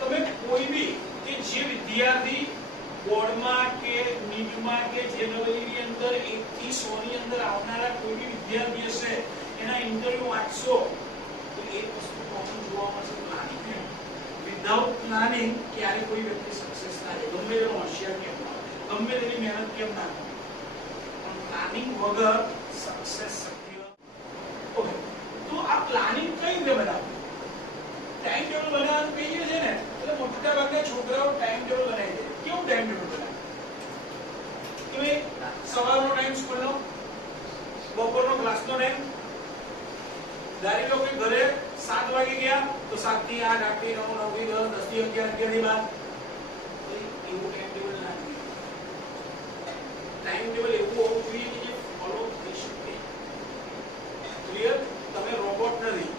તમે કોઈ બી કે જે વિદ્યાર્થી બોર્ડમાં કે નીટમાં કે જેનરલી ની અંદર 1 થી 100 ની અંદર આવનારા કોઈ બી વિદ્યાર્થી હશે એના ઇન્ટરવ્યુ વાંચશો તો એક વસ્તુ કોમન જોવા મળશે, પ્લાનિંગ. વિધાઉટ પ્લાનિંગ ક્યારે કોઈ વ્યક્તિ સક્સેસ ના થાય, ગમે તેનો હોશિયાર કેમ ના હોય, ગમે તેની મહેનત કેમ ના હોય, પણ પ્લાનિંગ વગર સક્સેસ શક્ય. ઓકે, તો આ પ્લાનિંગ કઈ રીતે બનાવવું? ટાઈમ ટેબલ બનાવવાનું કહીએ છે ને, એટલે મોટા ભાગના છોકરાઓ ટાઈમ ટેબલ બનાવી દે. કેવું ટાઈમ ટેબલ બનાવે? કે ભાઈ સવારનો ટાઈમ સ્કૂલનો, બપોરનો ક્લાસનો ટાઈમ. ધારી લો કે ઘરે 7 વાગે ગયા તો 7 થી 8, 8 થી 9, 9 થી 10, 10 થી 11, 11 થી 12. એવું ટાઈમ ટેબલ ના જોઈએ. ટાઈમ ટેબલ એવું હોવું જોઈએ કે જે ફોલો થઈ શકે. ક્લિયર? તમે રોબોટ નથી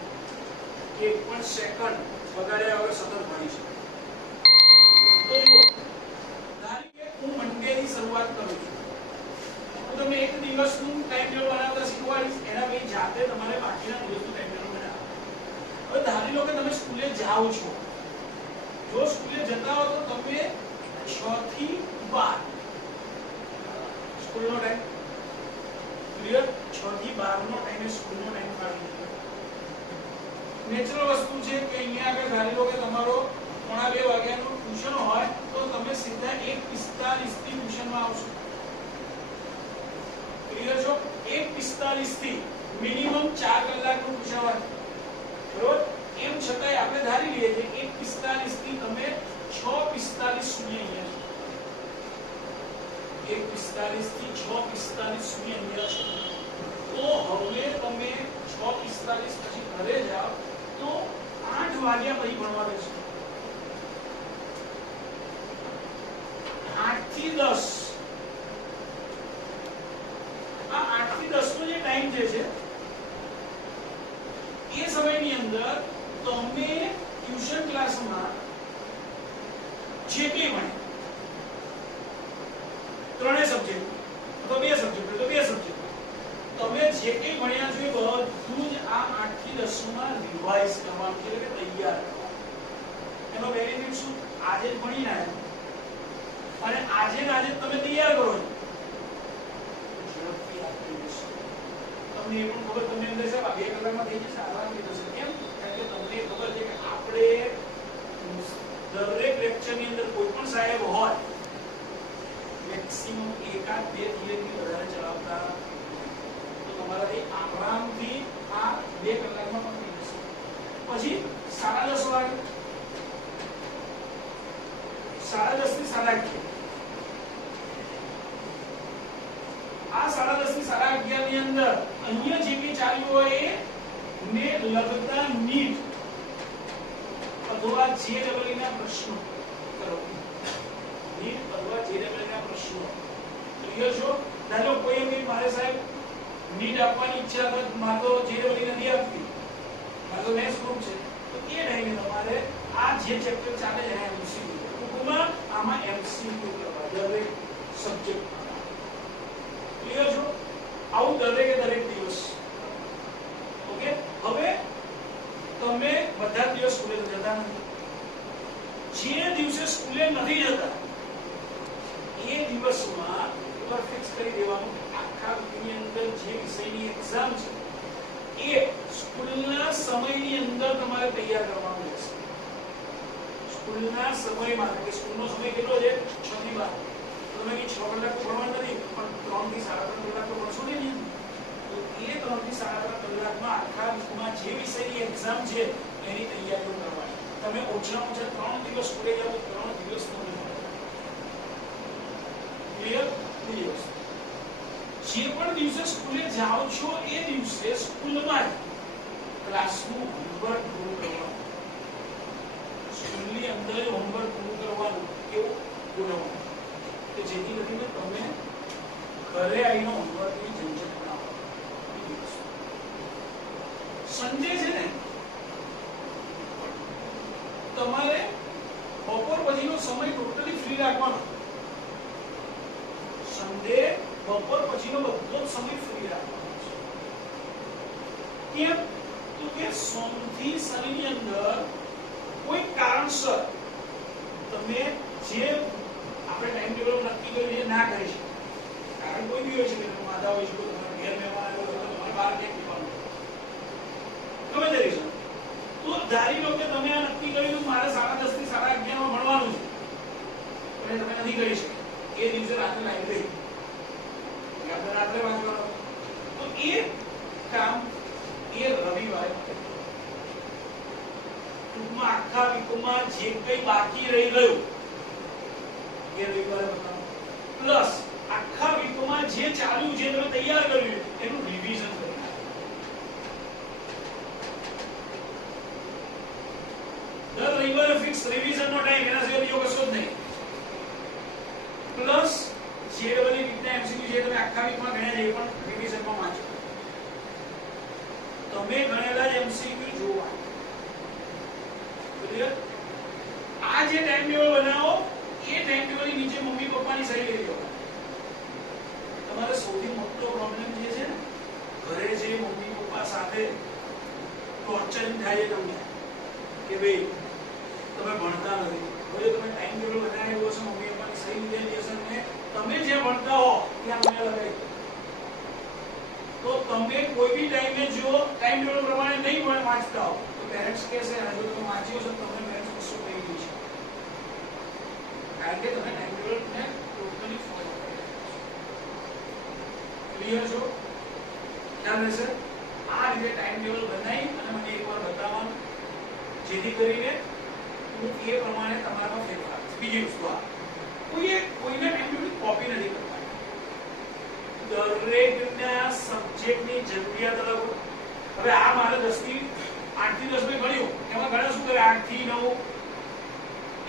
કે એક પણ સેકન્ડ બગાડ્યા વગર સતત ભણી શકો. તો જુઓ, ધારી કે હું મંડે ની શરૂઆત કરું છું, હું તમને એક દિવસનું ટાઈમ ટેબલ બનાવતા શીખવાડીશ. એના પછી જાતે તમારે બાકીના દિવસનું ટાઈમ ટેબલ બનાવવાનું. હવે ધારી લો કે તમે સ્કૂલે જાઓ છો. જો સ્કૂલે જતા હો તો તમે 6 થી 12 સ્કૂલનો ટાઈમ. ક્લિયર? 6 થી 12 નો ટાઈમ સ્કૂલનો ટાઈમ કાઢી દો. નેચરલ વસ્તુ છે કે અહીંયા આગળ ધારી લો કે તમારો 1:30 વાગ્યાનું ટ્યુશન હોય તો તમે સીધા 1:45 થી ટ્યુશનમાં આવશો. ક્લિયર છો? 1:45 થી મિનિમમ 4 કલાકનું ટ્યુશન હોય. બરોબર? એમ છતાંય આપણે ધારી લઈએ કે 1:45 થી તમે 6:45 સુધી અહીંયા છો. 1:45 થી 6:45 સુધી અહીંયા છો. તો હવે તમે 6:45 પછી ઘરે જાઓ તો 8 વાગ્યા પછી ભણવા બેસો. 8 થી 10. આ 8 થી 10 નો જે ટાઈમ છે એ સમયની અંદર તમે ટ્યુશન ક્લાસમાં જે કંઈ ભણે, 3 સબ્જેક્ટ અથવા 2 સબ્જેક્ટ તો 2 સબ્જેક્ટ, તમે જે કંઈ ભણ્યા છો એ બધું જ આ 8 થી 10 માં રિવાઇઝ કરવાનું છે, એટલે કે તૈયાર કરવાનું. એનો બેનિફિટ શું? આજે જ ભણીને આવ્યા અને આજે ને આજે તમે તૈયાર કરો છો. ઝડપથી આપી દેશો. તમને એ પણ ખબર, તમને અંદર સાહેબ 2 કલાકમાં થઈ જશે, આરામથી થશે. કેમ? કારણ કે તમને ખબર છે કે આપણે દરેક લેક્ચરની અંદર કોઈ પણ સાહેબ હોય મેક્સિમમ 1 આ 2 થિયરી વધારે ચલાવતા તો તમારાથી આરામથી આ 2 કલાકમાં પતી જશે. પછી 10:30 વાગે, 10:30 થી 11:30. આ 10:30 થી 11:30 ની અંદર અહીંયા જે કંઈ ચાલ્યું હોય એ ને લગતા નીટ અથવા JEE ના પ્રશ્નો કરો. નીટ અથવા JEE ના પ્રશ્નો ક્લિયર છો? દાદો કોઈ એમ કે મારે સાહેબ નીટ આપવાની ઈચ્છા છે, મારે તો JEE નથી આપતી, મારે તો મેથ્સ ગ્રુપ છે, તો એ ટાઈમે તમારે આ જે ચેપ્ટર ચાલે છે એના MCQ ટૂંકમાં આમાં MCQ કરવા દરેક સબ્જેક્ટમાં. ક્લિયર છો? આવું દરેકે દરેક દિવસ. ઓકે, હવે તમે બધા દિવસ સ્કૂલે જતા નથી. જે દિવસે સ્કૂલે નથી જતા એ દિવસમાં ઉપર ફિક્સ કરી દેવાનું કે આખા વીકની અંદર જે વિષયની એક્ઝામ છે એ સ્કૂલના સમયની અંદર તમારે તૈયાર કરવાનું રહેશે. સ્કૂલના સમયમાં, કે સ્કૂલનો સમય કેટલો છે? 6 થી 12. તમે કે 6 કલાક તો ભણવા નથી, પણ 3 થી 3.5 કલાક તો ભણશો ને. તો એ 3 થી 3.5 કલાકમાં આખા વીકમાં જે વિષયની એક્ઝામ છે એની તૈયારીઓ કરવાની. તમે ઓછામાં ઓછા 3 દિવસ સ્કૂલે જાઓ તો 3 દિવસ તમે ક્લિયર? દિવસ જે પણ દિવસે સ્કૂલે જાઓ છો એ દિવસે સ્કૂલમાં જ ક્લાસનું હોમવર્ક પૂરું કરવાનું. સ્કૂલની અંદર હોમવર્ક પૂરું કરવાનું. કેવું બોલવાનું કે જેથી કરીને તમે ઘરે આવીને હોમવર્કની ઝંઝટ બનાવો. સંડે છે ને તમારે બપોર પછીનો સમય ટોટલી ફ્રી રાખવાનો. સંડે બપોર પછીનો બધો સમય ફ્રી રાખવાનો છે. કેમ? તો કે સોમથી શનિની અંદર અંદર કોઈ કારણસર તમે જે આપણે ટાઈમ ટેબલ નક્કી કર્યું છે ના કરી શકો, કારણ કોઈ બી હોય છે કે તમે માદા હોય છે, તમારા ઘેર મહેમાન આવ્યો હોય, તમારે બહાર ક્યાંક જવાનું ગમે તે રીઝન, તો ધારી લો કે તમે આ નક્કી કર્યું મારે 10:30 થી 11:30 માં ભણવાનું છે, અને તમે નથી કરી શક્યા, એ દિવસે રાત્રે લાઈબ્રેરી આપણે રાત્રે વાંચવાનું, તો એ કામ એ રવિવારે ટૂંકમાં આખા વીકમાં જે કંઈ બાકી રહી ગયું એ રવિવારે બનાવો, પ્લસ આખા વીકમાં જે ચાલ્યું જે તમે તૈયાર કર્યું એનું રિવિઝન કરી દર રવિવારે ફિક્સ રિવિઝન નો ટાઈમ, એના સિવાય બીજો કશો જ નહીં, પ્લસ જે બધી રીતના એમસીક્યુ જે તમે આખા વીકમાં ગણ્યા છે એ પણ રિવિઝનમાં વાંચો, તમે ગણેલા જ એમસીક્યુ જોવા, ક્લિયર? આ જે ટાઈમ ટેબલ બનાવો એ ટાઈમ ટેબલની નીચે મમ્મી પપ્પાની સહી લઈ લો. તમારે સૌથી મોટો પ્રોબ્લેમ જે છે ને ઘરે જે મમ્મી પપ્પા સાથે ટોર્ચરિંગ થાય છે તમને કે ભાઈ તમે ભણતા નથી, હવે તમે ટાઈમ ટેબલ બનાવેલું હશે, મમ્મી પપ્પાની સહી લીધેલી હશે ને તમે જે ભણતા હો ત્યાં મને લગાવી તો તમે કોઈ બી ટાઈમે જો ટાઈમ ટેબલ પ્રમાણે નહીં વાંચતા હો તો પેરેન્ટ્સ કહેશે જો તમે વાંચ્યો છો તમને પેરેન્ટ્સ કશું કહી દે છે, કારણ કે તમે ટાઈમ ટેબલને ટોટલી ફોલો કરી રહ્યા છો. ક્લિયર છો? ખ્યાલ રહેશે? આ રીતે ટાઈમ ટેબલ બનાવી અને મને એકવાર બતાવવાનું, જેથી કરીને હું એ પ્રમાણે તમારામાં ફેરફાર. બીજી વસ્તુ આ કોઈને ટાઈમ ટેબલ કોપી નથી કરવાની, દરેકના સબ્જેક્ટની જરૂરિયાત અલગ. હવે આ મારે 10 થી 8 થી 10 મેં ગણ્યું, એમાં ઘણા શું કરે 8 થી 9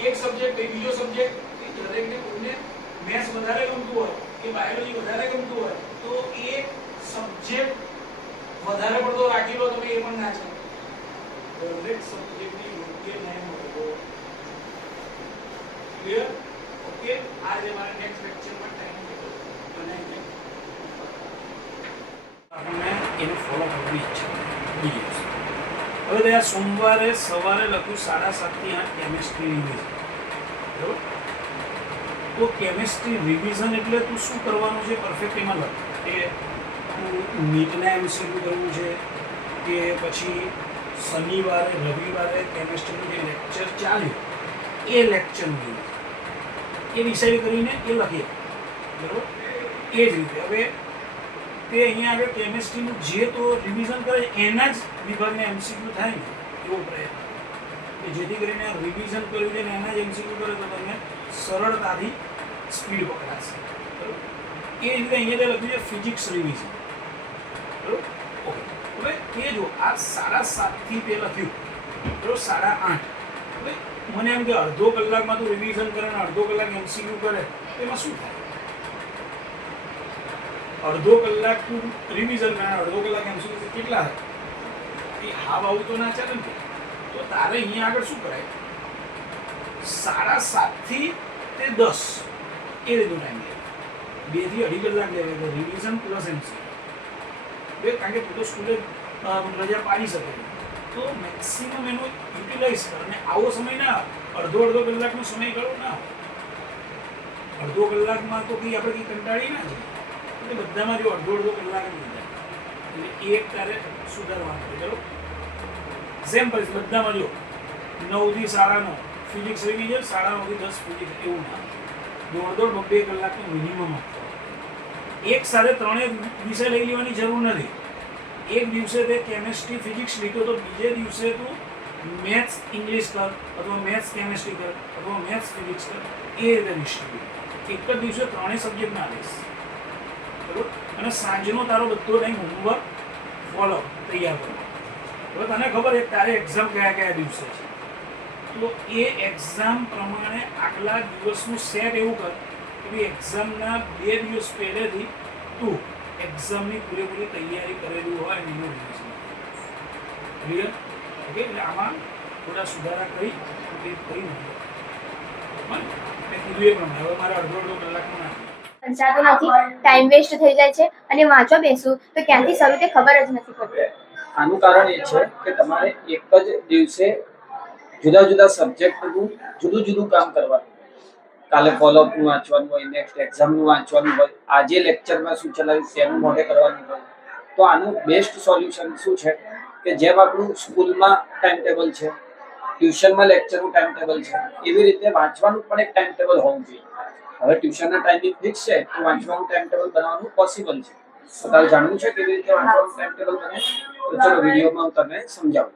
એક સબ્જેક્ટ, બીજો સબ્જેક્ટ, દરેકને કોઈને મેથ્સ વધારે ગમતું હોય કે બાયોલોજી વધારે ગમતું હોય તો એક સબ્જેક્ટ વધારે પડતો રાખી લો તમે, એ પણ ના ચાલે. દરેક સબ્જેક્ટની યોગ્ય નેમ હોય. ક્લિયર? ઓકે, આજે મારા નેક્સ્ટ લેક્ચરમાં ટાઈમ ટેબલ બનાવીને આપણે એને ફોલો કરવી છે. બીજી વસ્તુ, હવે ત્યાં સોમવારે સવારે લખ્યું 7:30 થી 8 કેમિસ્ટ્રી રિવિઝન, બરોબર? તો કેમિસ્ટ્રી રિવિઝન એટલે તું શું કરવાનું છે પરફેક્ટ એમાં લખ, કે તું નીટના એમસીક્યુ કરવું છે કે પછી શનિવારે રવિવારે કેમિસ્ટ્રીનું જે લેક્ચર ચાલ્યું એ લેક્ચરનું એ ડિસાઈડ કરીને એ લખીએ, બરોબર? એ જ રીતે હવે તે અહીંયા આગળ કેમિસ્ટ્રીનું જે તો રિવિઝન કરે એના જ વિભાગને એમસીક્યુ થાય ને એવો પ્રયત્ન કે જેથી કરીને રિવિઝન કર્યું છે ને એના જ એમસીક્યુ કરે તો તમને સરળતાથી સ્પીડ પકડાશે, બરોબર? એ રીતે અહીંયા લખ્યું છે ફિઝિક્સ રિવિઝન, બરોબર? ઓકે, હવે એ જો આ 7:30 થી તે લખ્યું, બરોબર? 8:30, હવે મને એમ કે અડધો કલાકમાં તું રિવિઝન કરે ને અડધો કલાક એમસીક્યુ કરે એમાં શું થાય? અડધો કલાક તું રિવિઝન કરે અડધો કલાક એમસીક્યુ કેટલા થાય? એ હાવ આવું તો ના ચાલે ને. તો તારે અહીંયા આગળ શું કરાય? 7:30 થી તે 10 એ રીતનું ટાઈમ લે, 2 થી 2.5 કલાક લેવાય એટલે રિવિઝન પ્લસ એમસીક્યુ, કારણ કે તું તો સ્કૂલે રજા પાડી શકે તો મેક્સિમમ એનો યુટિલાઇઝ કર. અને આવો સમય ના અડધો કલાકનો સમય કરો ના, અડધો કલાકમાં તો કંઈ આપણે કંઈ કંટાળી ના જાય, એટલે બધામાં જો અડધો કલાક જ જાય એટલે એક તારે સુધારવાનું છે, બરોબર? એક્ઝામ્પલ બધામાં જો 9 થી 9:30 ફિઝિક્સ રિવિઝન, 9:30 થી 10 ફિઝિક્સ, એવું ના દોઢ 2 કલાકનો મિનિમમ આપવો. એક સાથે ત્રણેય વિષય લઈ લેવાની જરૂર નથી. એક દિવસે તે કેમિસ્ટ્રી ફિઝિક્સ લીધો તો બીજે દિવસે તું મેથ્સ ઇંગ્લિશ કર અથવા મેથ્સ કેમિસ્ટ્રી કર અથવા મેથ્સ ફિઝિક્સ કર, એ રીતે ડિસ્ટ્રીબ્યુટ. એક જ દિવસે ત્રણેય સબ્જેક્ટ ના લઈશ, બરોબર? અને સાંજનો તારો બધો ટાઈમ હોમવર્ક ફોલો તૈયાર કરો. હવે તને ખબર છે તારે એક્ઝામ કયા દિવસે છે, તો એ એક્ઝામ પ્રમાણે આગલા દિવસનું સેટ એવું કર કે ભાઈ એક્ઝામના 2 દિવસ પહેલેથી તું એક્ઝામની પૂરેપૂરી તૈયારી કરેલી હોય એનું રિવિઝન. ક્લિયર? ઓકે, એટલે આમાં થોડા સુધારા કરી તે કરી મૂકો. મેં કીધું એ પ્રમાણે હવે મારે અડધો કલાકનું ના સમજાતું નથી, ટાઈમ વેસ્ટ થઈ જાય છે અને વાંચવા બેસું તો ક્યાંથી શરૂ તે ખબર જ નથી પડતી. આનું કારણ એ છે કે તમારે એક જ દિવસે જુદા જુદા સબ્જેક્ટનું જુદું જુદું કામ કરવાનું. કાલે ફોલોઅપનું વાંચવાનું હોય, નેક્સ્ટ એક્ઝામનું વાંચવાનું હોય, આજે લેક્ચરમાં શું ચલાવ્યું તેનું મોઢે કરવાનું હોય. તો આનું બેસ્ટ સોલ્યુશન શું છે કે જેમ આપણું સ્કૂલમાં ટાઈમ ટેબલ છે, ટ્યુશનમાં લેક્ચરનું ટાઈમ ટેબલ છે, એવી રીતે વાંચવાનું પણ એક ટાઈમ ટેબલ હોવું જોઈએ. હવે ટ્યુશનના ટાઈમિંગ ફિક્સ છે તો વાંચવાનું ટાઈમ ટેબલ બનાવવાનું પોસિબલ છે. તો તારે જાણવું છે કેવી રીતે વાંચવાનું ટાઈમ ટેબલ બને? તો ચલો વિડીયોમાં હું તમને સમજાવું.